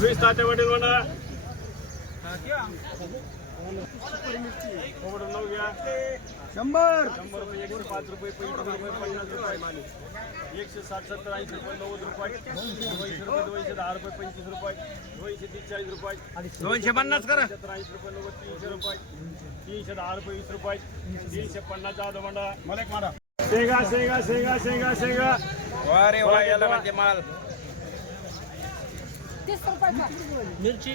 वीस तात्या वडील म्हणा कोंबडं नऊ घ्या शंभर. शंभर रुपये एकशे पाच रुपये पंचवीस रुपये पन्नास रुपये माने एकशे साठ सत्तर ऐंशी रुपये नव्वद रुपये. दोनशे रुपये दोनशे दहा रुपये पंचवीस रुपये. दोनशे तीस चाळीस रुपये. दोनशे पन्नास करा. सत्तर ऐंशी रुपये नव्वद तीनशे रुपये. तीनशे दहा रुपये वीस रुपये. तीनशे पन्नास जाधव म्हणा मला एक मारा. शेंगा शेंगा शेंगा शेंगा शेंगा. वा याला माल. तीस रुपये का? मिरची.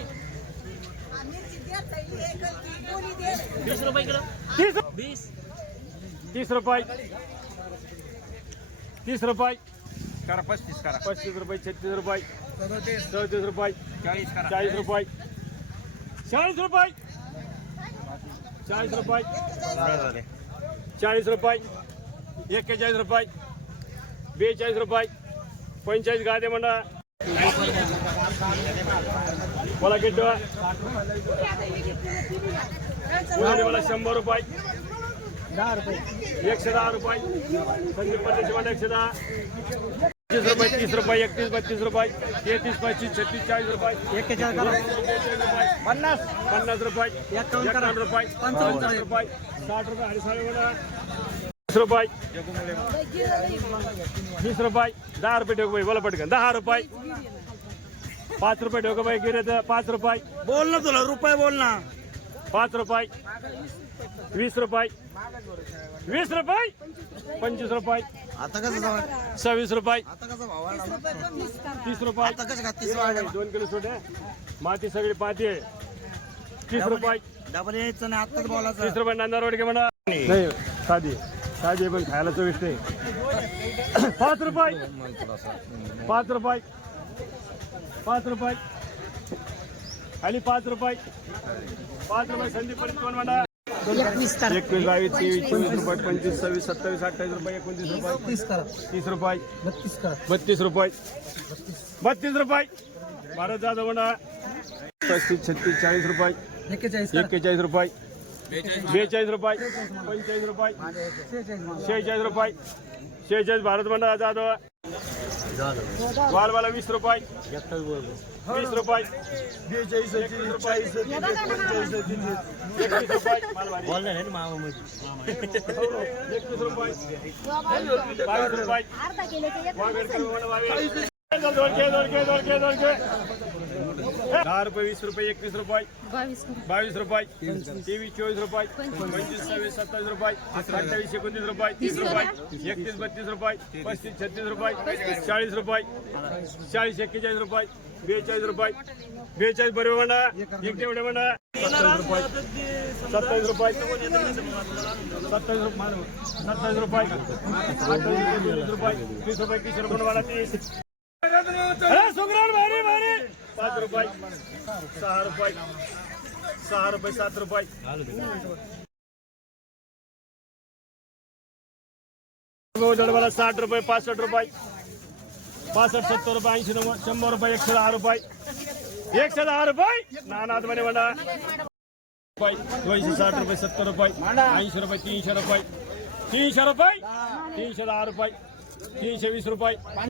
वीस रुपये किलो. तीस. वीस. तीस रुपये. तीस रुपये. करा पस्तीस करा. पस्तीस रुपये छत्तीस रुपये. चौतीस रुपये. चाळीस करा. चाळीस रुपये. चाळीस रुपये. चाळीस रुपये. चाळीस रुपये. एक्केचाळीस रुपये. बेचाळीस रुपये. पंचेचाळीस गादे म्हणा मला किती मला शंभर रुपये दहा रुपये एकशे दहा रुपये संदीप एकशे दहा तीस रुपये तीस रुपये एकतीस बत्तीस रुपये तेहतीस छत्तीस चाळीस रुपये एक्केचाळीस पन्नास। पन्नास रुपये एकावन्न रुपये पंचावन्न रुपये साठ रुपये वीस रुपये वीस रुपये दहा रुपये ठेवू बोला पटकन दहा रुपये पाच रुपये ठेवू बाई गिरे पाच रुपये. बोल ना तुला रुपये बोल ना. पाच रुपये. वीस रुपये. वीस रुपये? पंचवीस रुपये. आता कसं जाऊ? सव्वीस रुपये. आता कसं भाव वाढला? तीस रुपये. आता कसं खातीस वाढला? दोन किलो सोड. आहे. माती सगळी पाती आहे तीस रुपये. डबल यायचं नाही आताच बोलायचं. तीस रुपये नांदार घे म्हणा. नाही साधी. साधी आहे पण खायला चविष्ट आहे. पाच रुपये. पाच रुपये. पाच रुपये. खाली पाच रुपये. पाच रुपये परित कोण म्हणा? एकवीस बावीस तेवीस चोवीस रुपये पंचवीस सव्वीस सत्तावीस अठ्ठावीस रुपये एकोणतीस रुपये. तीस करा. तीस रुपये. बत्तीस करा. बत्तीस रुपये. बत्तीस रुपये. भारत जाधव म्हणा. पस्तीस छत्तीस चाळीस रुपये. एक्केचाळीस एक्केचाळीस रुपये. बेचाळीस रुपये. पंचेचाळीस रुपये. शेहेचाळीस रुपये. शेहेचाळीस भारत मंडळ जाधव. वालवाला वीस रुपये. वीस रुपये. एकवीस रुपये एकवीस रुपये मालवारी. एकवीस रुपये बावीस रुपये दहा रुपये वीस रुपये एकवीस रुपये बावीस. बावीस रुपये तेवीस चोवीस रुपये पंचवीस सव्वीस सत्तावीस रुपये अठ्ठावीस एकोणतीस रुपये तीस रुपये एकतीस बत्तीस रुपये पस्तीस छत्तीस रुपये चाळीस रुपये चाळीस एक्केचाळीस रुपये बेचाळीस रुपये बेचाळीस बरोबर म्हणा एक तेवढे म्हणा सत्तावीस रुपये सत्तावीस रुपये सत्तावीस रुपये सत्तावीस रुपये अठ्ठावीस रुपये तीस रुपये तीस रुपये तीस रुपये सहा रुपये सहा रुपये सात रुपये. साठ रुपये पासष्ट रुपये. पासष्ट सत्तर रुपये ऐंशी नव्वद शंभर रुपये एकशे दहा रुपये. एकशे दहा रुपये? नानाथ म्हणे म्हणा. रुपये दोनशे साठ रुपये सत्तर रुपये. ऐंशी रुपये तीनशे रुपये. तीनशे रुपये? तीनशे दहा रुपये. तीनशे वीस रुपये.